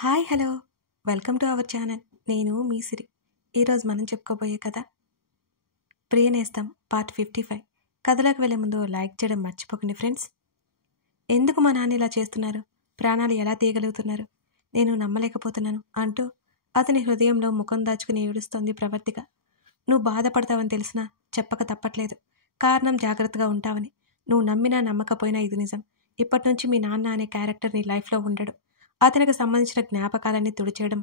Hi hello welcome to our channel. నేను మీ సిరి. ఈరోజు మనం చెప్పుకోబోయే కథ ప్రియనేస్తం పార్ట్ 55. కథలోకి వెళ్ళే ముందు లైక్ చేయడం మర్చిపోకండి ఫ్రెండ్స్. ఎందుకు మా నాన్న ఇలా చేస్తున్నారు, ప్రాణాలు ఎలా తీయగలుగుతున్నారు, నేను నమ్మలేకపోతున్నాను అంటూ అతని హృదయంలో ముఖం దాచుకుని ఏడుస్తోంది ప్రవర్తిక. నువ్వు బాధపడతావని తెలిసినా చెప్పక తప్పట్లేదు. కారణం జాగ్రత్తగా ఉంటావని. నువ్వు నమ్మినా నమ్మకపోయినా ఇది నిజం. ఇప్పటి నుంచి మీ నాన్న అనే క్యారెక్టర్ నీ లైఫ్లో ఉండడు. అతనికి సంబంధించిన జ్ఞాపకాలన్నీ తుడిచేయడం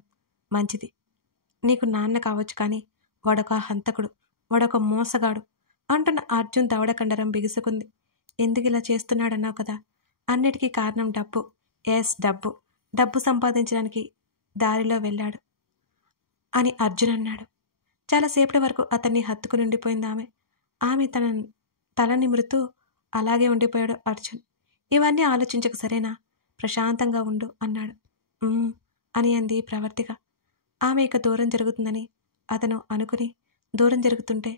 మంచిది. నీకు నాన్న కావచ్చు, కానీ వాడొక హంతకుడు, వాడొక మోసగాడు అంటున్న అర్జున్ దవడ కండరం బిగుసుకుంది. ఎందుకు ఇలా చేస్తున్నాడన్నావు కదా, అన్నిటికీ కారణం డబ్బు. ఎస్, డబ్బు. డబ్బు సంపాదించడానికి దారిలో వెళ్ళాడు అని అర్జున్ అన్నాడు. చాలాసేపటి వరకు అతన్ని హత్తుకుని ఉండిపోయింది ఆమె. ఆమె తన తల నిమురుతూ అలాగే ఉండిపోయాడు అర్జున్. ఇవన్నీ ఆలోచించక సరేనా, ప్రశాంతంగా ఉండు అన్నాడు. అని అంది ప్రవర్తిక. ఆమె ఇక దూరం జరుగుతుందని అతను అనుకుని దూరం జరుగుతుంటే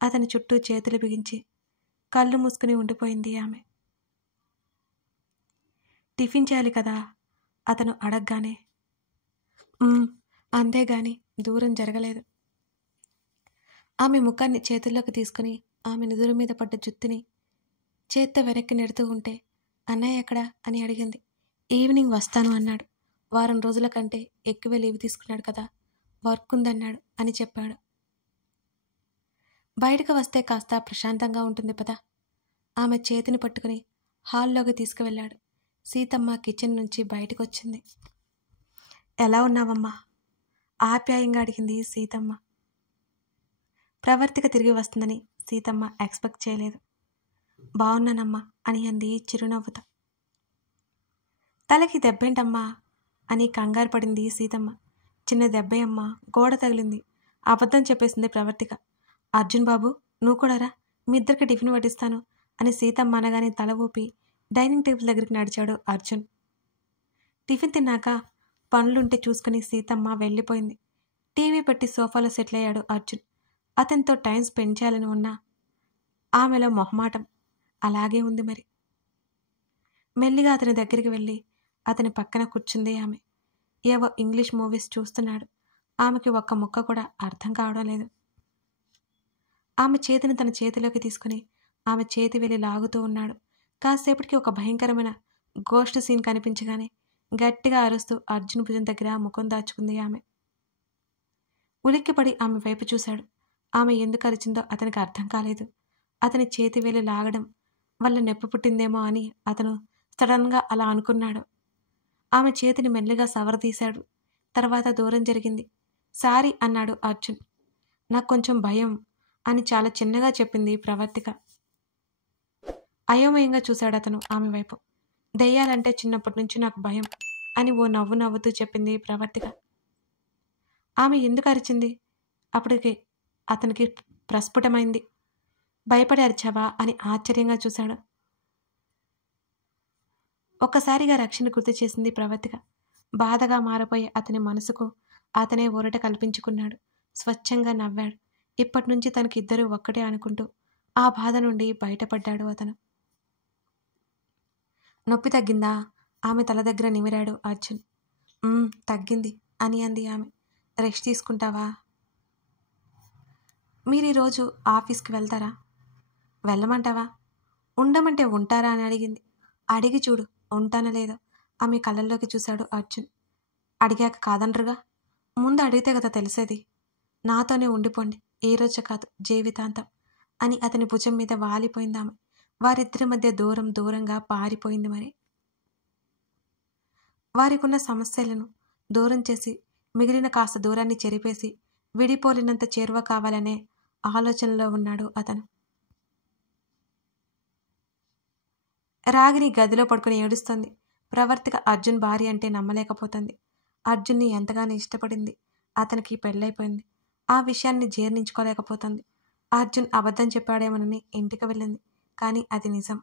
అతని చుట్టూ చేతులు బిగించి కళ్ళు మూసుకుని ఉండిపోయింది ఆమె. టిఫిన్ చేయాలి కదా అతను అడగగానే అంతేగాని దూరం జరగలేదు. ఆమె ముఖాన్ని చేతుల్లోకి తీసుకుని ఆమె నుదురు మీద పడ్డ జుత్తుని చేత్తో వెనక్కి నెడుతూ ఉంటే అన్నయ్య ఎక్కడా అని అడిగింది. ఈవినింగ్ వస్తాను అన్నాడు. వారం రోజుల కంటే ఎక్కువ లీవ్ తీసుకున్నాడు కదా, వర్క్ ఉందన్నాడు అని చెప్పాడు. బయటకు వస్తే కాస్త ప్రశాంతంగా ఉంటుంది పదా. ఆమె చేతిని పట్టుకుని హాల్లోకి తీసుకువెళ్ళాడు. సీతమ్మ కిచెన్ నుంచి బయటకు వచ్చింది. ఎలా ఉన్నావమ్మా ఆప్యాయంగా అడిగింది సీతమ్మ. ప్రవర్తిక తిరిగి వస్తుందని సీతమ్మ ఎక్స్పెక్ట్ చేయలేదు. బాగున్నానమ్మా అని అంది చిరునవ్వుతో. తలకి దెబ్బేంటమ్మా అని కంగారు పడింది సీతమ్మ. చిన్న దెబ్బే అమ్మా, గోడ తగిలింది. అబద్ధం చెప్పేసింది ప్రవర్తిక. అర్జున్ బాబు, నువ్వు కూడా రా, మీ ఇద్దరికి టిఫిన్ వడ్డిస్తాను అని సీతమ్మ అనగానే తల ఊపి డైనింగ్ టేబుల్ దగ్గరికి నడిచాడు అర్జున్. టిఫిన్ తిన్నాక పనులుంటే చూసుకుని సీతమ్మ వెళ్ళిపోయింది. టీవీ పెట్టి సోఫాలో సెటిల్ అయ్యాడు అర్జున్. అతనితో టైం స్పెండ్ చేయాలని ఉన్నా ఆమెలో మొహమాటం అలాగే ఉంది మరి. మెల్లిగా అతని దగ్గరికి వెళ్ళి అతని పక్కన కూర్చుంది ఆమె. ఏవో ఇంగ్లీష్ మూవీస్ చూస్తున్నాడు. ఆమెకి ఒక్క ముక్క కూడా అర్థం కావడం లేదు. ఆమె చేతిని తన చేతిలోకి తీసుకుని ఆమె చేతి వెళ్ళి లాగుతూ ఉన్నాడు. కాసేపటికి ఒక భయంకరమైన గోస్ట్ సీన్ కనిపించగానే గట్టిగా అరుస్తూ అర్జున్ భుజం దగ్గర ముఖం దాచుకుంది ఆమె. ఉలిక్కిపడి ఆమె వైపు చూశాడు. ఆమె ఎందుకు అరిచిందో అతనికి అర్థం కాలేదు. అతని చేతి వెళ్ళి లాగడం వల్ల నొప్పి పుట్టిందేమో అని అతను సడన్గా అలా అనుకున్నాడు. ఆమె చేతిని మెల్లిగా సవరదీశాడు. తర్వాత దూరం జరిగింది. సారీ అన్నాడు అర్జున్. నాకు కొంచెం భయం అని చాలా చిన్నగా చెప్పింది ప్రవర్తిక. అయోమయంగా చూశాడు అతను ఆమె వైపు. దెయ్యాలంటే చిన్నప్పటి నుంచి నాకు భయం అని ఓ నవ్వు నవ్వుతూ చెప్పింది ప్రవర్తిక. ఆమె ఎందుకు అరిచింది అప్పటికి అతనికి ప్రస్ఫుటమైంది. భయపడి అరిచావా అని ఆశ్చర్యంగా చూశాడు. ఒక్కసారిగా రక్షణ గుర్తు చేసింది ప్రవర్తిక. బాధగా మారిపోయే అతని మనసుకు అతనే ఊరట కల్పించుకున్నాడు. స్వచ్ఛంగా నవ్వాడు. ఇప్పటి నుంచి తనకి ఇద్దరు ఒక్కటే అనుకుంటూ ఆ బాధ నుండి బయటపడ్డాడు అతను. నొప్పి తగ్గిందా ఆమె తల దగ్గర నిమిరాడు అర్జున్. తగ్గింది అని అంది ఆమె. రెస్ట్ తీసుకుంటావా? మీరు ఈరోజు ఆఫీస్కి వెళ్తారా? వెళ్ళమంటావా? ఉండమంటే ఉంటారా అని అడిగింది. అడిగి చూడు, ఉంటానో లేదో. ఆమె కళ్ళల్లోకి చూశాడు అర్జున్. అడిగాక కాదనరుగా. ముందు అడిగితే కదా తెలిసేది. నాతోనే ఉండిపోండి, ఈ రోజు కాదు జీవితాంతం అని అతని భుజం మీద వాలిపోయింది ఆమె. వారిద్దరి మధ్య దూరం దూరంగా పారిపోయింది. మరి వారికున్న సమస్యలను దూరం చేసి మిగిలిన కాస్త దూరాన్ని చెరిపేసి విడిపోలినంత చేరువ కావాలనే ఆలోచనలో ఉన్నాడు అతను. రాగిని గదిలో పడుకుని ఏడుస్తోంది. ప్రవర్తిక అర్జున్ భార్య అంటే నమ్మలేకపోతుంది. అర్జున్ని ఎంతగానో ఇష్టపడింది. అతనికి పెళ్ళైపోయింది. ఆ విషయాన్ని జీర్ణించుకోలేకపోతుంది. అర్జున్ అబద్ధం చెప్పాడేమోనని ఇంటికి వెళ్ళింది. కానీ అది నిజం.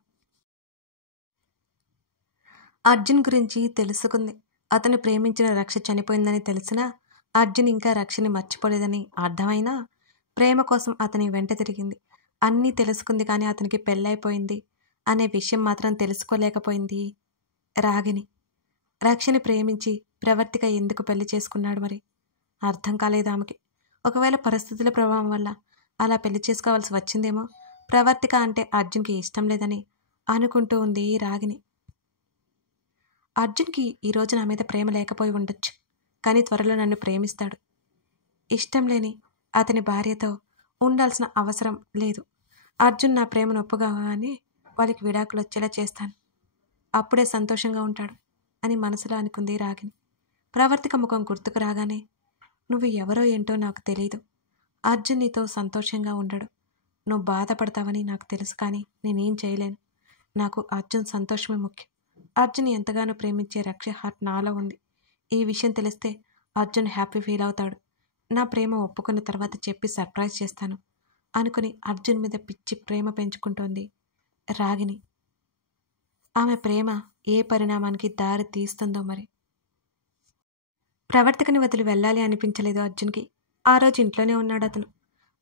అర్జున్ గురించి తెలుసుకుంది. అతను ప్రేమించిన రక్ష చనిపోయిందని తెలిసినా అర్జున్ ఇంకా రక్షని మర్చిపోలేదని అర్థమైనా ప్రేమ కోసం అతని వెంట తిరిగింది. అన్నీ తెలుసుకుంది, కానీ అతనికి పెళ్ళైపోయింది అనే విషయం మాత్రం తెలుసుకోలేకపోయింది రాగిని. రక్షని ప్రేమించి ప్రవర్తిక ఎందుకు పెళ్లి చేసుకున్నాడు మరి? అర్థం కాలేదు ఆమెకి. ఒకవేళ పరిస్థితుల ప్రభావం వల్ల అలా పెళ్లి చేసుకోవాల్సి వచ్చిందేమో. ప్రవర్తిక అంటే అర్జున్కి ఇష్టం లేదని అనుకుంటూ ఉంది రాగిని. అర్జున్కి ఈరోజు నా మీద ప్రేమ లేకపోయి ఉండొచ్చు, కానీ త్వరలో నన్ను ప్రేమిస్తాడు. ఇష్టం లేని అతని భార్యతో ఉండాల్సిన అవసరం లేదు. అర్జున్ నా ప్రేమను ఒప్పుగానే వాళ్ళకి విడాకులు వచ్చేలా చేస్తాను. అప్పుడే సంతోషంగా ఉంటాడు అని మనసులో అనుకుంది రాగిని. ప్రవర్తిక ముఖం గుర్తుకు రాగానే, నువ్వు ఎవరో ఏంటో నాకు తెలీదు. అర్జున్ నీతో సంతోషంగా ఉండడు. నువ్వు బాధపడతావని నాకు తెలుసు, కానీ నేనేం చేయలేను. నాకు అర్జున్ సంతోషమే ముఖ్యం. అర్జున్ ఎంతగానో ప్రేమించే రక్ష హార్ట్ నాలో ఉంది. ఈ విషయం తెలిస్తే అర్జున్ హ్యాపీ ఫీల్ అవుతాడు. నా ప్రేమ ఒప్పుకున్న తర్వాత చెప్పి సర్ప్రైజ్ చేస్తాను అనుకుని అర్జున్ మీద పిచ్చి ప్రేమ పెంచుకుంటోంది రాగిని. ఆమె ప్రేమ ఏ పరిణామానికి దారి తీస్తుందో మరి. ప్రవర్తికని వదిలి వెళ్ళాలి అనిపించలేదు అర్జున్కి. ఆ రోజు ఇంట్లోనే ఉన్నాడు అతను.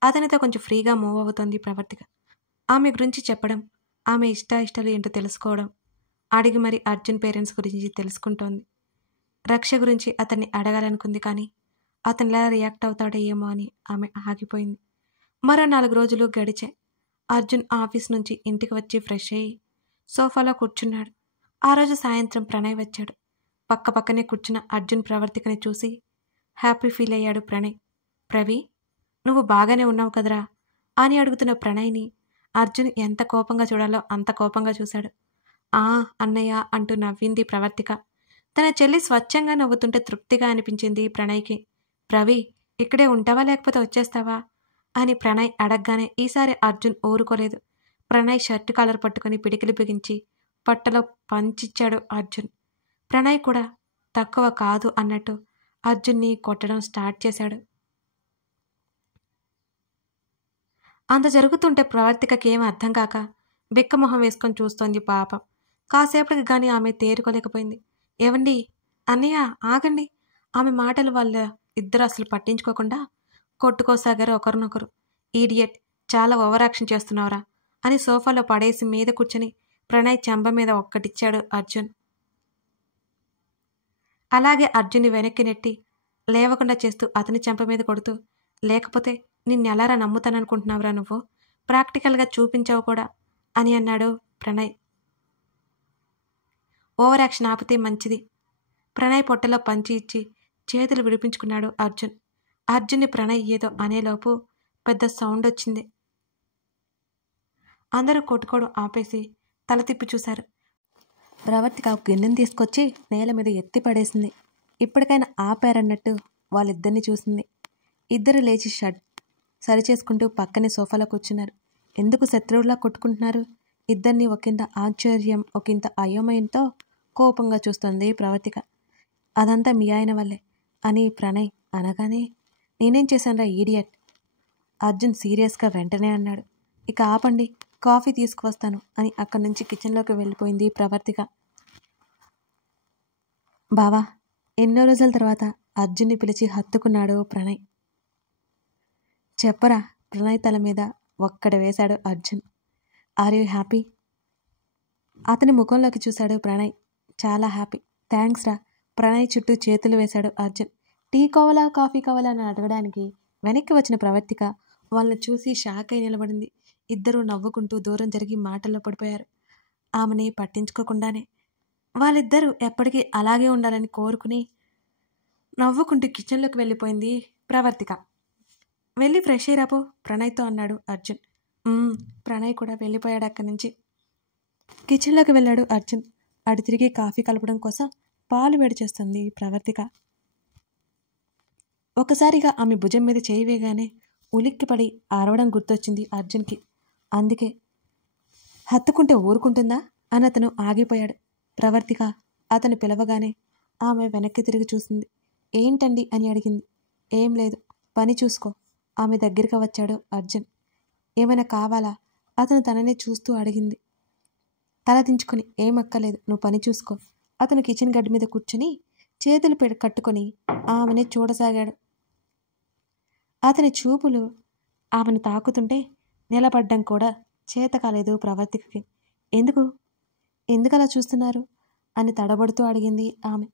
అతనితో కొంచెం ఫ్రీగా మూవ్ అవుతోంది ప్రవర్తిక. ఆమె గురించి చెప్పడం, ఆమె ఇష్టాయిష్టాలు ఏంటో తెలుసుకోవడం, అడిగి మరి అర్జున్ పేరెంట్స్ గురించి తెలుసుకుంటోంది. రక్ష గురించి అతన్ని అడగాలనుకుంది, కానీ అతను ఎలా రియాక్ట్ అవుతాడో ఏమో అని ఆమె ఆగిపోయింది. మరో 4 రోజులు గడిచాయి. అర్జున్ ఆఫీస్ నుంచి ఇంటికి వచ్చి ఫ్రెష్ అయ్యి సోఫాలో కూర్చున్నాడు. ఆ రోజు సాయంత్రం ప్రణయ్ వచ్చాడు. పక్కనే కూర్చున్న అర్జున్ ప్రవర్తికని చూసి హ్యాపీ ఫీల్ అయ్యాడు ప్రణయ్. ప్రవి, నువ్వు బాగానే ఉన్నావు కదరా అని అడుగుతున్న ప్రణయ్ని అర్జున్ ఎంత కోపంగా చూడాలో అంత కోపంగా చూశాడు. ఆ అన్నయ్య అంటూ నవ్వింది ప్రవర్తిక. తన చెల్లి స్వచ్ఛంగా నవ్వుతుంటే తృప్తిగా అనిపించింది ప్రణయ్కి. ప్రవి, ఇక్కడే ఉంటావా లేకపోతే వచ్చేస్తావా అని ప్రణయ్ అడగగానే ఈసారి అర్జున్ ఊరుకోలేదు. ప్రణయ్ షర్టు కాలర్ పట్టుకుని పిడికిలి బిగించి పట్టలో పంచిచ్చాడు అర్జున్. ప్రణయ్ కూడా తక్కువ కాదు అన్నట్టు అర్జున్ని కొట్టడం స్టార్ట్ చేశాడు. అంత జరుగుతుంటే ప్రవర్తికకేం అర్థం కాక బిక్కమొహం వేసుకొని చూస్తోంది పాపం. కాసేపటికి కానీ ఆమె తేరుకోలేకపోయింది. ఏవండి, అన్నయ్య ఆగండి. ఆమె మాటలు వాళ్ళ ఇద్దరు అసలు పట్టించుకోకుండా కొట్టుకోసాగారు ఒకరినొకరు. ఈడియట్, చాలా ఓవర్ యాక్షన్ చేస్తున్నావురా అని సోఫాలో పడేసి మీద కూర్చొని ప్రణయ్ చెంప మీద ఒక్కటిచ్చాడు అర్జున్. అలాగే అర్జున్ని వెనక్కి నెట్టి లేవకుండా చేస్తూ అతని చెంప మీద కొడుతూ, లేకపోతే నిన్నెలారా నమ్ముతాననుకుంటున్నావురా నువ్వు? ప్రాక్టికల్గా చూపించావు కూడా అని అన్నాడు ప్రణయ్. ఓవర్ యాక్షన్ ఆపితే మంచిది. ప్రణయ్ పొట్టలో పంచి ఇచ్చి చేతులు విడిపించుకున్నాడు అర్జున్. అర్జున్ని ప్రణయ్ ఏదో అనేలోపు పెద్ద సౌండ్ వచ్చింది. అందరూ కొట్టుకోవడం ఆపేసి తల తిప్పి చూశారు. ప్రవర్తిక ఒక గిన్నెని తీసుకొచ్చి నేల మీద ఎత్తి పడేసింది. ఇప్పటికైనా ఆపారన్నట్టు వాళ్ళిద్దరిని చూసింది. ఇద్దరు లేచి షర్ట్ సరిచేసుకుంటూ పక్కనే సోఫాలో కూర్చున్నారు. ఎందుకు శత్రువులా కొట్టుకుంటున్నారు? ఇద్దరిని ఒకంత ఆశ్చర్యం, ఒకంత అయోమయంతో కోపంగా చూస్తుంది ప్రవర్తిక. అదంతా మీ ఆయన వల్లే అని ప్రణయ్ అనగానే, నేనేం చేశానురా ఈడియట్? అర్జున్ సీరియస్గా వెంటనే అన్నాడు. ఇక ఆపండి, కాఫీ తీసుకువస్తాను అని అక్కడి నుంచి కిచెన్లోకి వెళ్ళిపోయింది ప్రవర్తిక. బావా, ఎన్నో రోజుల తర్వాత అర్జున్ని పిలిచి హత్తుకున్నాడు ప్రణయ్. చెప్పరా, ప్రణయ్ తల మీద ఒక్కడ వేశాడు అర్జున్. Are you happy? అతని ముఖంలోకి చూశాడు ప్రణయ్. చాలా హ్యాపీ, థ్యాంక్స్ రా. ప్రణయ్ చుట్టూ చేతులు వేశాడు అర్జున్. టీ కావాలా కాఫీ కావాలా అని అడగడానికి వెనక్కి వచ్చిన ప్రవర్తిక వాళ్ళని చూసి షాక్ అయి నిలబడింది. ఇద్దరూ నవ్వుకుంటూ దూరం జరిగి మాటల్లో పడిపోయారు. ఆమెని పట్టించుకోకుండానే వాళ్ళిద్దరూ ఎప్పటికీ అలాగే ఉండాలని కోరుకుని నవ్వుకుంటూ కిచెన్లోకి వెళ్ళిపోయింది ప్రవర్తిక. వెళ్ళి ఫ్రెష్ అయ్యిరాపో ప్రణయ్తో అన్నాడు అర్జున్. ప్రణయ్ కూడా వెళ్ళిపోయాడు అక్కడి నుంచి. కిచెన్లోకి వెళ్ళాడు అర్జున్. అటు తిరిగి కాఫీ కలపడం కోసం పాలు వేడి చేస్తుంది ప్రవర్తిక. ఒకసారిగా ఆమె భుజం మీద చేయి వేయగానే ఉలిక్కిపడి అరవడం గుర్తొచ్చింది అర్జున్కి. అందుకే హత్తుకుంటే ఊరుకుంటుందా అని అతను ఆగిపోయాడు. ప్రవర్తిక అతను పిలవగానే ఆమె వెనక్కి తిరిగి చూసింది. ఏంటండి అని అడిగింది. ఏం లేదు, పని చూసుకో. ఆమె దగ్గరికి వచ్చాడు అర్జున్. ఏమైనా కావాలా? అతను తననే చూస్తూ అడిగింది. తల దించుకొని, ఏమక్కలేదు, నువ్వు పని చూసుకో. అతను కిచెన్ గడ్డి మీద కూర్చుని చేతులు కట్టుకొని ఆమెని చూడసాగాడు. అతని చూపులు ఆమెను తాకుతుంటే నిలబడ్డం కూడా చేత కాలేదు ప్రవర్తికకి. ఎందుకు అలా చూస్తున్నారు అని తడబడుతూ అడిగింది ఆమె.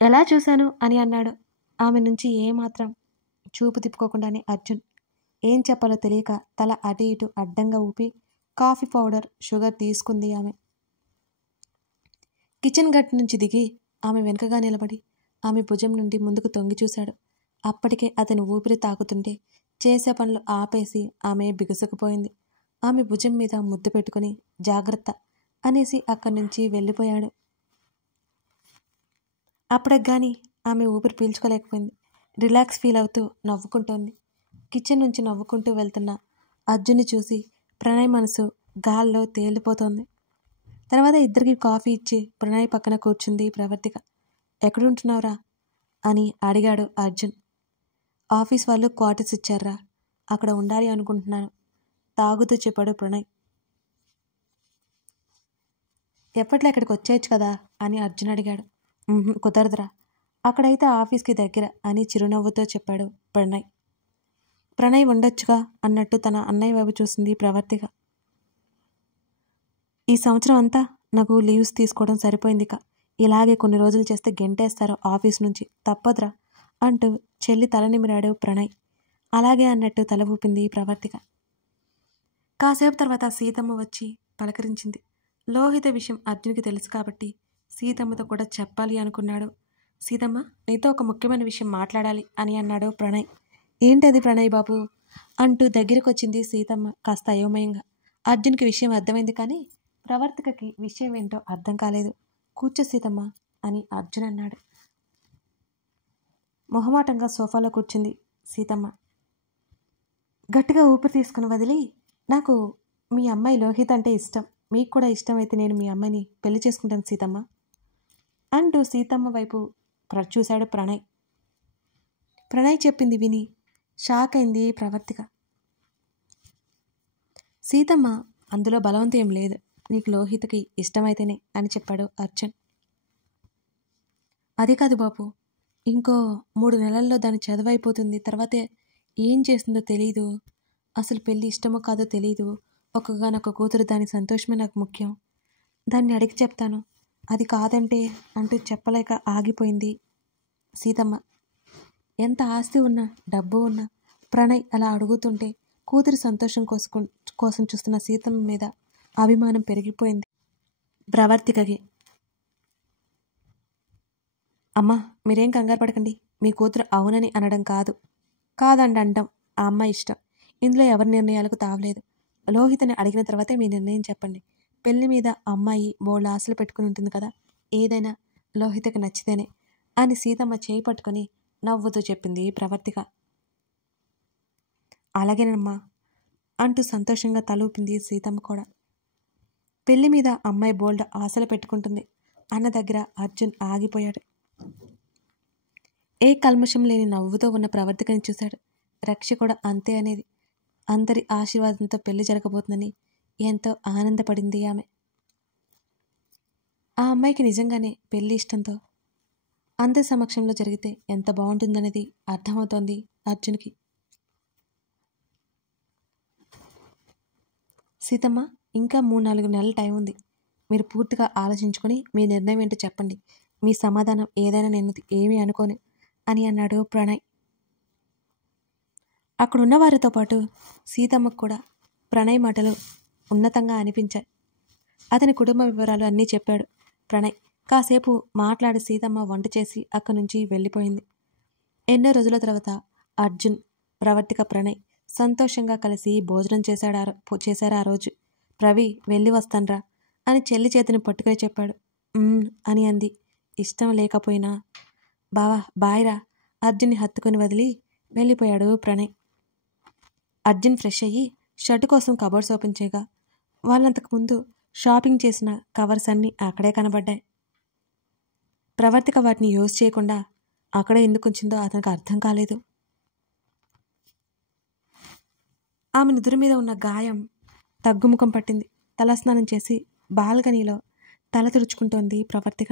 ఎలా చూశాను అని అన్నాడు. ఆమె నుంచి ఏమాత్రం చూపు తిప్పుకోకుండానే అర్జున్. ఏం చెప్పాలో తెలియక తల అటు ఇటు అడ్డంగా ఊపి కాఫీ పౌడర్, షుగర్ తీసుకుంది ఆమె. కిచెన్ గట్టు నుంచి దిగి ఆమె వెనుకగా నిలబడి ఆమె భుజం నుండి ముందుకు తొంగి చూశాడు. అప్పటికే అతను ఊపిరి తాకుతుంటే చేసే పనులు ఆపేసి ఆమె బిగుసుకుపోయింది. ఆమె భుజం మీద ముద్దు పెట్టుకుని జాగ్రత్త అనేసి అక్కడి నుంచి వెళ్ళిపోయాడు. అప్పటికి కానీ ఆమె ఊపిరి పీల్చుకోలేకపోయింది. రిలాక్స్ ఫీల్ అవుతూ నవ్వుకుంటోంది. కిచెన్ నుంచి నవ్వుకుంటూ వెళ్తున్న అర్జున్ని చూసి ప్రణయ్ మనసు గాల్లో తేలిపోతోంది. తర్వాత ఇద్దరికి కాఫీ ఇచ్చి ప్రణయ్ పక్కన కూర్చుంది ప్రవర్తిక. ఎక్కడుంటున్నావురా అని అడిగాడు అర్జున్. ఆఫీస్ వాళ్ళు క్వార్టర్స్ ఇచ్చారా, అక్కడ ఉండాలి అనుకుంటున్నాను తాగుతూ చెప్పాడు ప్రణయ్. ఎప్పట్లో ఇక్కడికి వచ్చేయచ్చు కదా అని అర్జున్ అడిగాడు. కుదరదురా, అక్కడైతే ఆఫీస్కి దగ్గర అని చిరునవ్వుతో చెప్పాడు ప్రణయ్. ప్రణయ్ ఉండొచ్చుగా అన్నట్టు తన అన్నయ్య వైపు చూసింది ప్రవర్తిక. ఈ సంవత్సరం అంతా నాకు లీవ్స్ తీసుకోవడం సరిపోయిందిక, ఇలాగే కొన్ని రోజులు చేస్తే గెంటేస్తారు ఆఫీస్ నుంచి, తప్పదురా అంటూ చెల్లి తల నిమిరాడు ప్రణయ్. అలాగే అన్నట్టు తల ఊపింది ప్రవర్తిక. కాసేపు తర్వాత సీతమ్మ వచ్చి పలకరించింది. లోహిత విషయం అర్జున్కి తెలుసు కాబట్టి సీతమ్మతో కూడా చెప్పాలి అనుకున్నాడు. సీతమ్మ, నీతో ఒక ముఖ్యమైన విషయం మాట్లాడాలి అని అన్నాడు ప్రణయ్. ఏంటది ప్రణయ్ బాబు అంటూ దగ్గరకొచ్చింది సీతమ్మ కాస్త అయోమయంగా. అర్జున్కి విషయం అర్థమైంది కానీ ప్రవర్తికకి విషయం ఏంటో అర్థం కాలేదు. కూర్చో సీతమ్మ అని అర్జున్ అన్నాడు. మొహమాటంగా సోఫాలో కూర్చుంది సీతమ్మ. గట్టిగా ఊపిరి తీసుకుని వదిలి, నాకు మీ అమ్మాయి లోహిత్ అంటే ఇష్టం, మీకు కూడా ఇష్టమైతే నేను మీ అమ్మాయిని పెళ్లి చేసుకుంటాను సీతమ్మ అంటూ సీతమ్మ వైపు చూశాడు ప్రణయ్. ప్రణయ్ చెప్పింది విని షాక్ అయింది ప్రవర్తిక. సీతమ్మ, అందులో బలవంతం ఏం లేదు, నీకు లోహిత్కి ఇష్టమైతేనే అని చెప్పాడు అర్జున్. అది కాదు బాబు, ఇంకో 3 నెలల్లో దాని చదువు అయిపోతుంది, తర్వాతే ఏం చేస్తుందో తెలీదు, అసలు పెళ్ళి ఇష్టమో కాదో తెలీదు, ఒక్కగానొక్క కూతురు, దాని సంతోషమే నాకు ముఖ్యం, దాన్ని అడిగి చెప్తాను, అది కాదంటే అంటూ చెప్పలేక ఆగిపోయింది సీతమ్మ. ఎంత ఆస్తి ఉన్నా డబ్బు ఉన్నా ప్రణయ్ అలా అడుగుతుంటే కూతురి సంతోషం కోసం చూస్తున్న సీతమ్మ మీద అభిమానం పెరిగిపోయింది ప్రవర్తికకి. అమ్మా, మీరేం కంగారు పడకండి, మీ కూతురు అవునని అనడం కాదు, కాదండి అంటాం, ఆ అమ్మాయి ఇష్టం, ఇందులో ఎవరి నిర్ణయాలకు తావలేదు. లోహితని అడిగిన తర్వాతే మీ నిర్ణయం చెప్పండి. పెళ్లి మీద అమ్మాయి బోల్డ్ ఆశలు పెట్టుకుని ఉంటుంది కదా, ఏదైనా లోహితకి నచ్చితేనే అని సీతమ్మ చేయి పట్టుకొని నవ్వుతూ చెప్పింది ప్రవర్తిక. అలాగేనమ్మా అంటూ సంతోషంగా తలూపింది సీతమ్మ కూడా. పెళ్లి మీద అమ్మాయి బోల్డ్ ఆశలు పెట్టుకుంటుంది అన్న దగ్గర అర్జున్ ఆగిపోయాడు. ఏ కల్మషం లేని నవ్వుతో ఉన్న ప్రవర్తికని చూశాడు. రక్ష కూడా అంతే అనేది. అందరి ఆశీర్వాదంతో పెళ్లి జరగబోతుందని ఎంతో ఆనందపడింది ఆమె. ఆ అమ్మాయికి నిజంగానే పెళ్లి ఇష్టంతో అందరి సమక్షంలో జరిగితే ఎంత బాగుంటుందనేది అర్థమవుతోంది అర్జున్కి. సీతమ్మ, ఇంకా 3-4 నెలల టైం ఉంది, మీరు పూర్తిగా ఆలోచించుకొని మీ నిర్ణయం ఏంటో చెప్పండి, మీ సమాధానం ఏదైనా నేను ఏమీ అనుకోను అని అన్నాడు ప్రణయ్. అక్కడున్న వారితో పాటు సీతమ్మకు కూడా ప్రణయ్ మాటలు ఉన్నతంగా అనిపించాయి. అతని కుటుంబ వివరాలు అన్నీ చెప్పాడు ప్రణయ్. కాసేపు మాట్లాడి సీతమ్మ వంట చేసి అక్కడి నుంచి వెళ్ళిపోయింది. ఎన్నో రోజుల తర్వాత అర్జున్, ప్రవర్తిక, ప్రణయ్ సంతోషంగా కలిసి భోజనం చేశారు ఆ రోజు. ప్రవి, వెళ్ళి వస్తాన్రా అని చెల్లి చేతిని పట్టుకుని చెప్పాడు. అని అంది ఇష్టం లేకపోయినా. బావా బాయ్రా అర్జున్ని హత్తుకొని వదిలి వెళ్ళిపోయాడు ప్రణయ్. అర్జున్ ఫ్రెష్ అయ్యి షర్టు కోసం కబోర్డ్స్ ఓపెన్ చేయగా వాళ్ళంతకుముందు షాపింగ్ చేసిన కవర్స్ అన్నీ అక్కడే కనబడ్డాయి. ప్రవర్తిక వాటిని యూజ్ చేయకుండా అక్కడే ఎందుకు ఉంచిందో అతనికి అర్థం కాలేదు. ఆమె నుదురు మీద ఉన్న గాయం తగ్గుముఖం పట్టింది. తలస్నానం చేసి బాల్కనీలో తల తుడుచుకుంటోంది ప్రవర్తిక.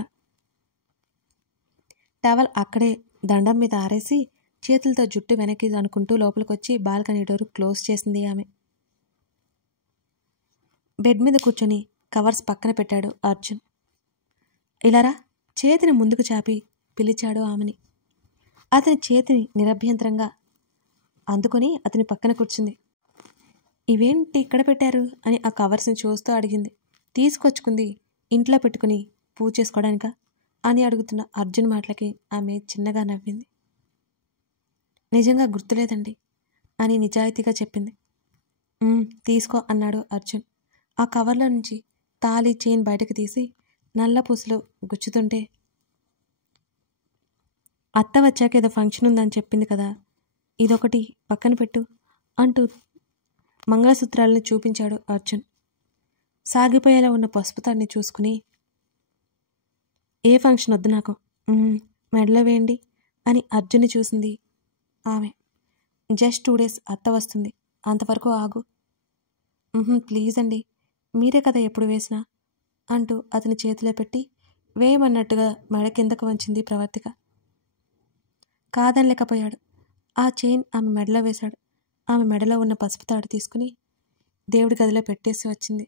టవల్ అక్కడే దండం మీద ఆరేసి చేతులతో జుట్టు వెనక్కి అనుకుంటూ లోపలికొచ్చి బాల్కనీ డోర్ క్లోజ్ చేసింది ఆమె. బెడ్ మీద కూర్చొని కవర్స్ పక్కన పెట్టాడు అర్జున్. ఇలారా చేతిని ముందుకు చాపి పిలిచాడు ఆమెని. అతని చేతిని నిరభ్యంతరంగా అందుకొని అతని పక్కన కూర్చుంది. ఇవేంటి ఇక్కడ పెట్టారు అని ఆ కవర్స్ని చూస్తూ అడిగింది. తీసుకొచ్చుకుంది ఇంట్లో పెట్టుకుని పూజ చేసుకోవడానికా అని అడుగుతున్న అర్జున్ మాటలకి ఆమె చిన్నగా నవ్వింది. నిజంగా గుర్తులేదండి అని నిజాయితీగా చెప్పింది. తీసుకో అన్నాడు అర్జున్. ఆ కవర్లో నుంచి తాళి చైన్ బయటకు తీసి నల్ల పూసలు గుచ్చుతుంటే, అత్త వచ్చాక ఏదో ఫంక్షన్ ఉందని చెప్పింది కదా, ఇదొకటి పక్కన పెట్టు అంటూ మంగళసూత్రాలను చూపించాడు అర్జున్. సాగిపోయేలా ఉన్న పసుపు తాడిని చూసుకుని, ఏ ఫంక్షన్ వద్దు నాకు, మెడలో వేయండి అని అర్జున్ని చూసింది ఆమె. జస్ట్ 2 days అత్త వస్తుంది, అంతవరకు ఆగు. ప్లీజ్ అండి, మీరే కదా ఎప్పుడు వేసినా అంటూ అతని చేతిలో పెట్టి వేయమన్నట్టుగా మెడ కిందకు వంచింది ప్రవర్తిక. కాదనలేకపోయాడు. ఆ చైన్ ఆమె మెడలో వేశాడు. ఆమె మెడలో ఉన్న పసుపు తాడు తీసుకుని దేవుడి గదిలో పెట్టేసి వచ్చింది.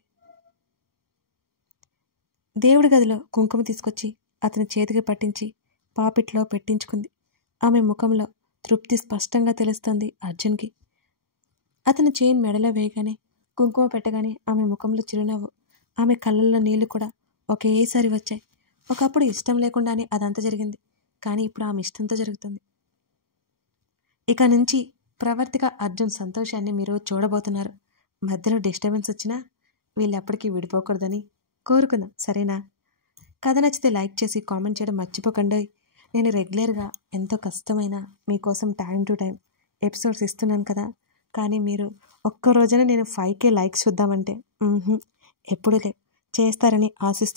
దేవుడి గదిలో కుంకుమ తీసుకొచ్చి అతని చేతికి పట్టించి పాపిట్లో పెట్టించుకుంది. ఆమె ముఖంలో తృప్తి స్పష్టంగా తెలుస్తోంది అర్జున్కి. అతని చైన్ మెడలో వేయగానే, కుంకుమ పెట్టగానే ఆమె ముఖంలో చిరునవ్వు, ఆమె కళ్ళల్లో నీళ్లు కూడా ఒకేసారి వచ్చాయి. ఒకప్పుడు ఇష్టం లేకుండానే అదంతా జరిగింది, కానీ ఇప్పుడు ఆమె ఇష్టంతో జరుగుతుంది. ఇక నుంచి ప్రవర్తిక అర్జున్ సంతోషాన్ని మీరు చూడబోతున్నారు. మధ్యలో డిస్టర్బెన్స్ వచ్చినా వీళ్ళు ఎప్పటికీ విడిపోకూడదని కోరుకుందాం, సరేనా? కథ నచ్చితే లైక్ చేసి కామెంట్ చేయడం మర్చిపోకండి. నేను రెగ్యులర్గా ఎంతో కష్టమైన మీకోసం టైం టు టైం ఎపిసోడ్స్ ఇస్తున్నాను కదా, కానీ మీరు ఒక్క రోజున నేను 5K లైక్స్ చూద్దామంటే ఎప్పుడూ చేస్తారని ఆశిస్తున్నాను.